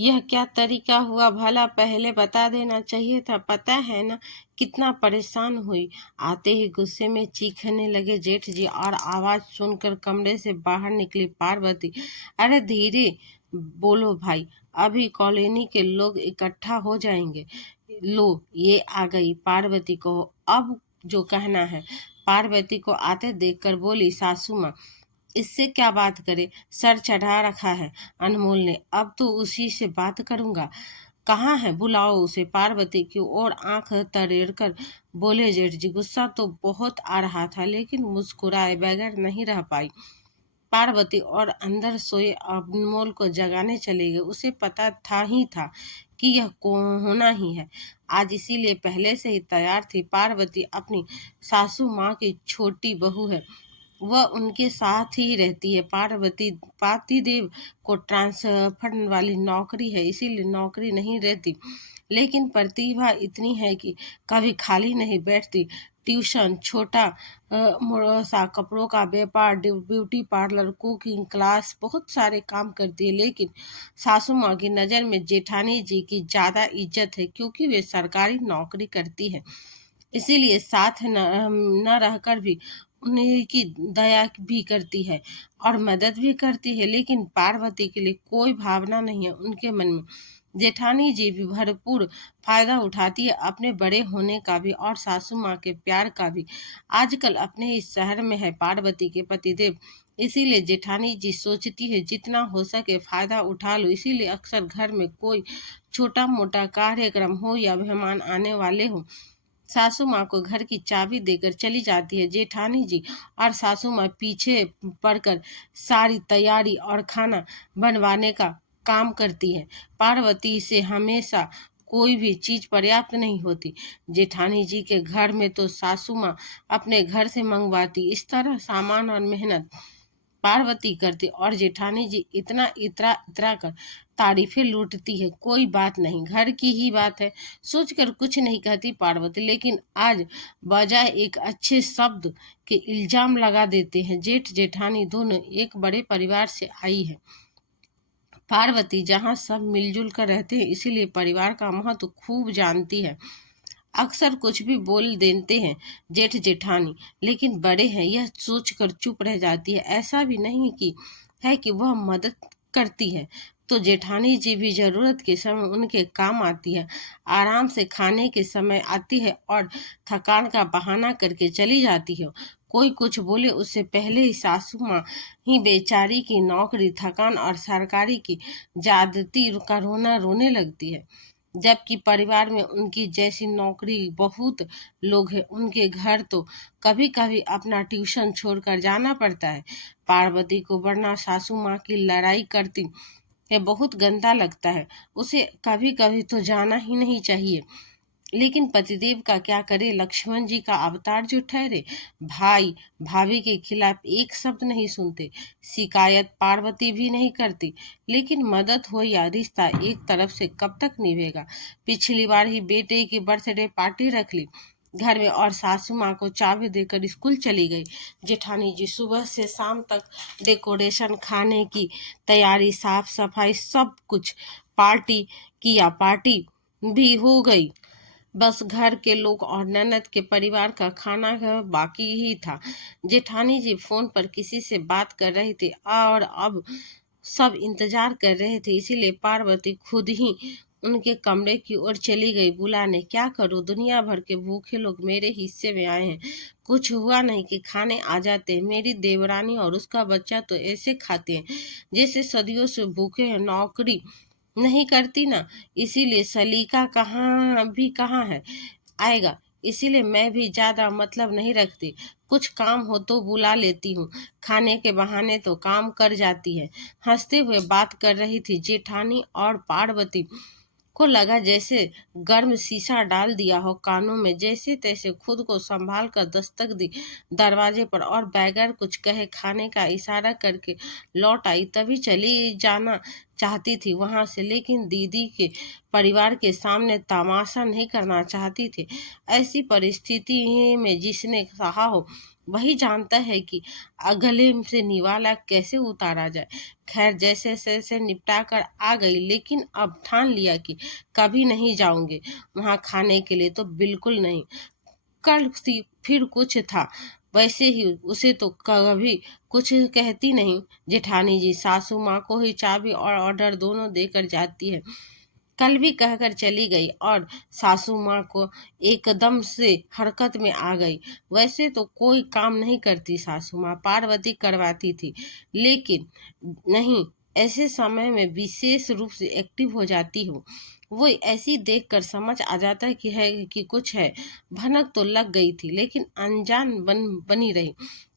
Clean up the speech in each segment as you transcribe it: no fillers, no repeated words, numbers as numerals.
यह क्या तरीका हुआ भला, पहले बता देना चाहिए था। पता है ना कितना परेशान हुई। आते ही गुस्से में चीखने लगे जेठ जी और आवाज सुनकर कमरे से बाहर निकली पार्वती। अरे धीरे बोलो भाई, अभी कॉलोनी के लोग इकट्ठा हो जाएंगे। लो ये आ गई पार्वती को अब जो कहना है। पार्वती को आते देखकर बोली सासू माँ, इससे क्या बात करे, सर चढ़ा रखा है अनमोल ने, अब तो उसी से बात करूंगा। कहाँ है, बुलाओ उसे। पार्वती की ओर आंख तरेड़ बोले जेठ जी। गुस्सा तो बहुत आ रहा था लेकिन मुस्कुराए बगैर नहीं रह पाई पार्वती और अंदर सोए अनमोल को जगाने चले गए। उसे पता था कि यह होना ही है आज, इसीलिए पहले से ही तैयार थी। पार्वती अपनी सासू माँ की छोटी बहू है, वह उनके साथ ही रहती है। पार्वती पातिदेव को ट्रांसफर वाली नौकरी है, इसीलिए नौकरी नहीं रहती, लेकिन प्रतिभा इतनी है कि कभी खाली नहीं बैठती। ट्यूशन, छोटा मोटा सा कपड़ों का व्यापार, ब्यूटी पार्लर, कुकिंग क्लास, बहुत सारे काम करती है। लेकिन सासू माँ की नज़र में जेठानी जी की ज़्यादा इज्जत है क्योंकि वे सरकारी नौकरी करती है, इसीलिए साथ न रहकर भी उन्हीं की दया भी करती है और मदद भी करती है। लेकिन पार्वती के लिए कोई भावना नहीं है उनके मन में। जेठानी जी भी भरपूर फायदा उठाती है अपने बड़े होने का भी और सासू माँ के प्यार का भी। आजकल अपने इस शहर में है पार्वती के पतिदेव, इसीलिए जेठानी जी सोचती है जितना हो सके फायदा उठा लो। इसीलिए अक्सर घर में कोई छोटा मोटा कार्यक्रम हो या मेहमान आने वाले हो, सासू माँ को घर की चाबी देकर चली जाती है जेठानी जी, और सासू माँ पीछे पड़कर सारी तैयारी और खाना बनवाने का काम करती है। पार्वती से हमेशा कोई भी चीज पर्याप्त नहीं होती। जेठानी जी के घर में तो सासू माँ अपने घर से मंगवाती। इस तरह सामान और मेहनत पार्वती करती और जेठानी जी इतना इतरा इतरा कर तारीफें लूटती है। कोई बात नहीं, घर की ही बात है, सोचकर कुछ नहीं कहती पार्वती। लेकिन आज बजाय एक अच्छे शब्द के इल्जाम लगा देते हैं। जेठ जेठानी दोनों एक बड़े परिवार से आई है पार्वती, जहाँ सब मिलजुल कर रहते हैं, इसीलिए परिवार का महत्व खूब जानती है। अक्सर कुछ भी बोल देते हैं जेठ जेठानी, लेकिन बड़े हैं यह सोचकर चुप रह जाती है। ऐसा भी नहीं कि वह मदद करती है, तो जेठानी जी भी जरूरत के समय उनके काम आती है। आराम से खाने के समय आती है और थकान का बहाना करके चली जाती है। कोई कुछ बोले उससे पहले ही सासू माँ ही बेचारी की नौकरी, थकान और सरकारी की ज्यादती का रोना रोने लगती है। जबकि परिवार में उनकी जैसी नौकरी बहुत लोग हैं, उनके घर तो कभी कभी अपना ट्यूशन छोड़कर जाना पड़ता है। पार्वती को वरना सासू माँ की लड़ाई करती है बहुत गंदा लगता है, उसे कभी कभी तो जाना ही नहीं चाहिए। लेकिन पतिदेव का क्या करे, लक्ष्मण जी का अवतार जो ठहरे। भाई भाभी के खिलाफ एक शब्द नहीं सुनते, शिकायत पार्वती भी नहीं करती। लेकिन मदद हो या रिश्ता एक तरफ से कब तक निभेगा। पिछली बार ही बेटे की बर्थडे पार्टी रख ली घर में और सासू माँ को चाबी देकर स्कूल चली गई। जेठानी जी सुबह से शाम तक डेकोरेशन, खाने की तैयारी, साफ सफाई, सब कुछ। पार्टी किया, पार्टी भी हो गई, बस घर के लोग और ननद के परिवार का खाना बाकी ही था। जेठानी जी फोन पर किसी से बात कर रही थी और अब सब इंतजार कर रहे थे, इसीलिए पार्वती खुद ही उनके कमरे की ओर चली गई बुलाने। क्या करूं, दुनिया भर के भूखे लोग मेरे हिस्से में आए हैं, कुछ हुआ नहीं कि खाने आ जाते हैं। मेरी देवरानी और उसका बच्चा तो ऐसे खाते हैं जैसे सदियों से भूखे हैं, नौकरी नहीं करती ना, इसीलिए सलीका कहाँ है, आएगा। इसीलिए मैं भी ज्यादा मतलब नहीं रखती, कुछ काम हो तो बुला लेती हूँ, खाने के बहाने तो काम कर जाती है। हंसते हुए बात कर रही थी जेठानी और पार्वती को लगा जैसे गर्म शीशा डाल दिया हो कानों में। जैसे तैसे खुद को संभाल कर दस्तक दी दरवाजे पर और बगैर कुछ कहे खाने का इशारा करके लौट आई। तभी चली जाना चाहती थी वहां से, लेकिन दीदी के परिवार के सामने तमाशा नहीं करना चाहती थी। ऐसी परिस्थिति में जिसने सहा हो वही जानता है कि गले से निवाला कैसे उतारा जाए। खैर जैसे तैसे निपटा कर आ गई, लेकिन अब ठान लिया कि कभी नहीं जाऊंगे वहां खाने के लिए, तो बिल्कुल नहीं। कल फिर कुछ था, वैसे ही उसे तो कभी कुछ कहती नहीं। जेठानी जी सासू माँ को ही चाबी और ऑर्डर दोनों देकर जाती है। कल भी कहकर चली गई और सासू माँ को एकदम से हरकत में आ गई। वैसे तो कोई काम नहीं करती सासू माँ, पार्वती करवाती थी, लेकिन नहीं, ऐसे समय में विशेष रूप से एक्टिव हो जाती हूँ। वो ऐसी देखकर समझ आ जाता है कि कुछ है। भनक तो लग गई थी, लेकिन अनजान बनी रही,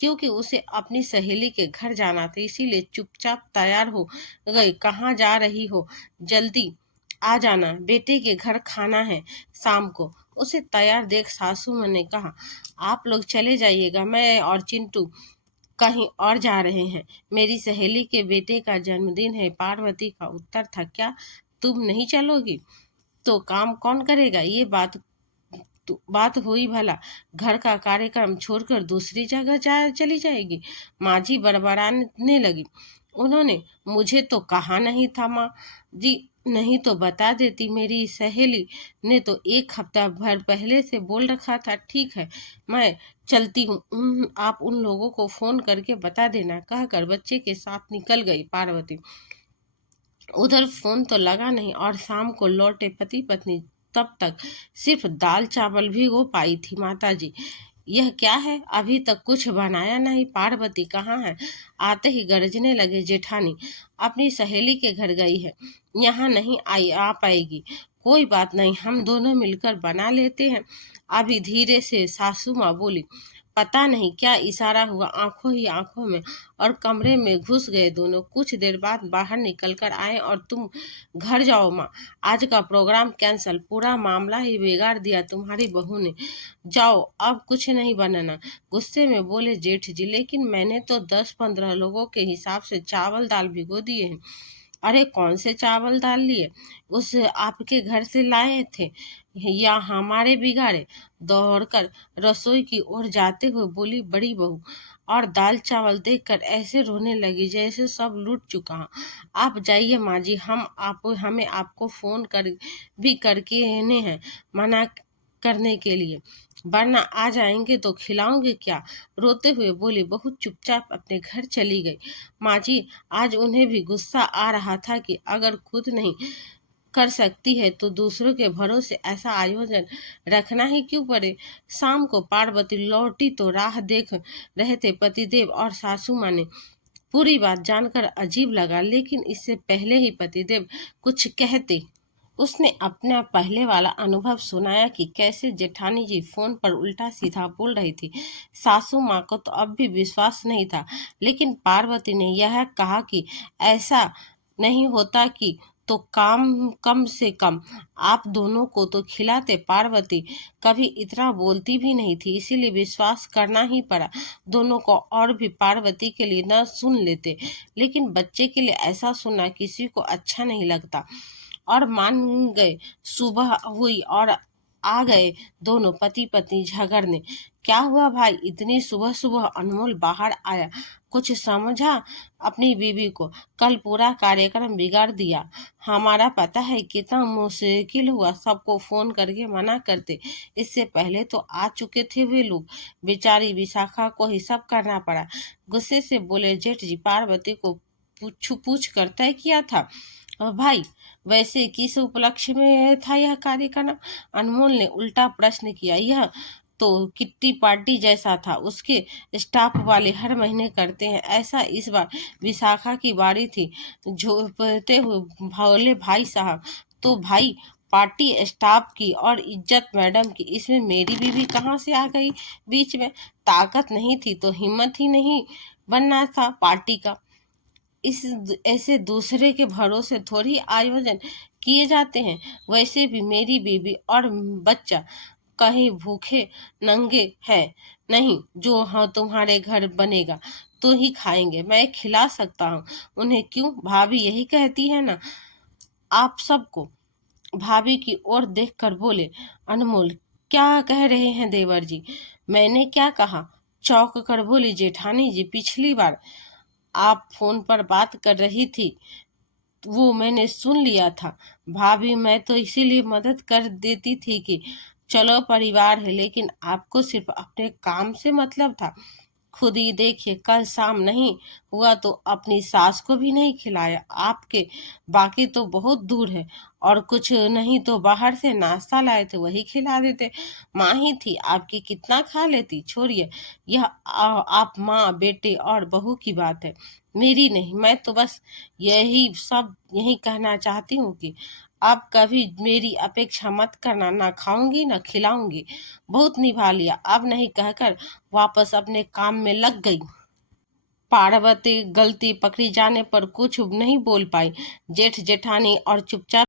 क्योंकि उसे अपनी सहेली के घर जाना था, इसीलिए चुपचाप तैयार हो गई। कहाँ जा रही हो? जल्दी आ जाना, बेटे के घर खाना है शाम को। उसे तैयार देख सासू माँ ने कहा, आप लोग चले जाइएगा, मैं और चिंटू कहीं और जा रहे हैं। मेरी सहेली के बेटे का जन्मदिन है। पार्वती का उत्तर था, क्या तुम नहीं चलोगी? तो काम कौन करेगा? ये बात हुई भला? घर का कार्यक्रम छोड़कर दूसरी जगह चली जाएगी? माँ जी बड़बड़ाने लगी। उन्होंने मुझे तो कहा नहीं था माँ जी, नहीं तो बता देती। मेरी सहेली ने तो एक हफ्ता भर पहले से बोल रखा था। ठीक है, मैं चलती हूँ, आप उन लोगों को फोन करके बता देना, कहकर बच्चे के साथ निकल गई पार्वती। उधर फोन तो लगा नहीं और शाम को लौटे पति पत्नी तब तक सिर्फ दाल चावल भी हो पाई थी। माता जी, यह क्या है? अभी तक कुछ बनाया नहीं। पार्वती कहाँ है? आते ही गरजने लगे, जेठानी अपनी सहेली के घर गई है, यहाँ नहीं आ पाएगी। कोई बात नहीं, हम दोनों मिलकर बना लेते हैं। अभी धीरे से सासू माँ बोली। पता नहीं क्या इशारा हुआ, आंखों ही आंखों में, और कमरे में घुस गए दोनों। कुछ देर बाद बाहर निकल कर आए और तुम घर जाओ माँ, आज का प्रोग्राम कैंसल, पूरा मामला ही बिगाड़ दिया तुम्हारी बहू ने। जाओ, अब कुछ नहीं बनाना, गुस्से में बोले जेठ जी। लेकिन मैंने तो 10-15 लोगों के हिसाब से चावल दाल भिगो दिए हैं। अरे कौन से चावल दाल लिए? उस आपके घर से लाए थे या हमारे बिगाड़े? दौड़कर रसोई की ओर जाते हुए बोली बड़ी बहू, और दाल चावल देखकर ऐसे रोने लगी जैसे सब लूट चुका है। आप जाइए माँ जी, हमें आपको फोन भी करके ने हैं मना करने के लिए, वरना आ जाएंगे तो खिलाओगे क्या? रोते हुए बोली बहू चुपचाप अपने घर चली गई। माँ जी, आज उन्हें भी गुस्सा आ रहा था कि अगर खुद नहीं कर सकती है तो दूसरों के भरोसे ऐसा आयोजन रखना ही क्यों पड़े। शाम को पार्वती लौटी तो राह देख रहे थे पतिदेव और सासू माँ ने। पूरी बात जानकर अजीब लगा, लेकिन इससे पहले ही पतिदेव कुछ कहते, उसने अपना पहले वाला अनुभव सुनाया कि कैसे जेठानी जी फोन पर उल्टा सीधा बोल रही थी। सासू माँ को तो अब भी विश्वास नहीं था, लेकिन पार्वती ने यह कहा कि ऐसा नहीं होता कि तो कम से कम आप दोनों को तो खिलाते। पार्वती कभी इतना बोलती भी नहीं थी, इसीलिए विश्वास करना ही पड़ा दोनों को। और भी पार्वती के लिए न सुन लेते, लेकिन बच्चे के लिए ऐसा सुनना किसी को अच्छा नहीं लगता, और मान गए। सुबह हुई और आ गए दोनों पति पत्नी झगड़ने। क्या हुआ भाई, इतनी सुबह सुबह? अनमोल बाहर आया। कुछ समझा अपनी बीवी को? कल पूरा कार्यक्रम बिगाड़ दिया हमारा। पता है कितना मुश्किल हुआ सबको फोन करके मना करते। इससे पहले तो आ चुके थे वे लोग, बेचारी विशाखा को ही सब करना पड़ा। गुस्से से बोले जेठ जी। पार्वती को पूछ कर तय किया था भाई, वैसे किस उपलक्ष्य में था यह कार्यक्रम? अनमोल ने उल्टा प्रश्न किया। यह तो किट्टी पार्टी जैसा था, उसके स्टाफ वाले हर महीने करते हैं ऐसा। इस बार विशाखा की बारी थी। झोंपते हुए भोले भाई साहब, तो भाई पार्टी स्टाफ की और इज्जत मैडम की, इसमें मेरी बीवी कहाँ से आ गई बीच में? ताकत नहीं थी तो हिम्मत ही नहीं बनना था पार्टी का। इस ऐसे दूसरे के भरोसे थोड़ी आयोजन किए जाते हैं। वैसे भी मेरी बीबी और बच्चा कहीं भूखे नंगे हैं नहीं, जो हाँ तुम्हारे घर बनेगा तो ही खाएंगे, मैं खिला सकता हूँ उन्हें। क्यों? भाभी यही कहती है ना आप सबको। भाभी की ओर देखकर बोले अनमोल। क्या कह रहे हैं देवर जी? मैंने क्या कहा? चौंक कर बोली, जेठानी जी, पिछली बार आप फोन पर बात कर रही थी वो मैंने सुन लिया था। भाभी, मैं तो इसीलिए मदद कर देती थी कि चलो परिवार है, लेकिन आपको सिर्फ अपने काम से मतलब था। खुद ही देखिए, कल शाम नहीं हुआ तो अपनी सास को भी नहीं खिलाया आपके। बाकी तो बहुत दूर है, और कुछ नहीं तो बाहर से नाश्ता लाए थे वही खिला देते। माँ ही थी आपकी, कितना खा लेती। छोड़िए, यह आप माँ बेटे और बहू की बात है, मेरी नहीं। मैं तो बस यही कहना चाहती हूँ कि अब कभी मेरी अपेक्षा मत करना, ना खाऊंगी ना खिलाऊंगी। बहुत निभा लिया, अब नहीं, कहकर वापस अपने काम में लग गई। पार्वती गलती पकड़ी जाने पर कुछ नहीं बोल पाई। जेठ जेठानी और चुपचाप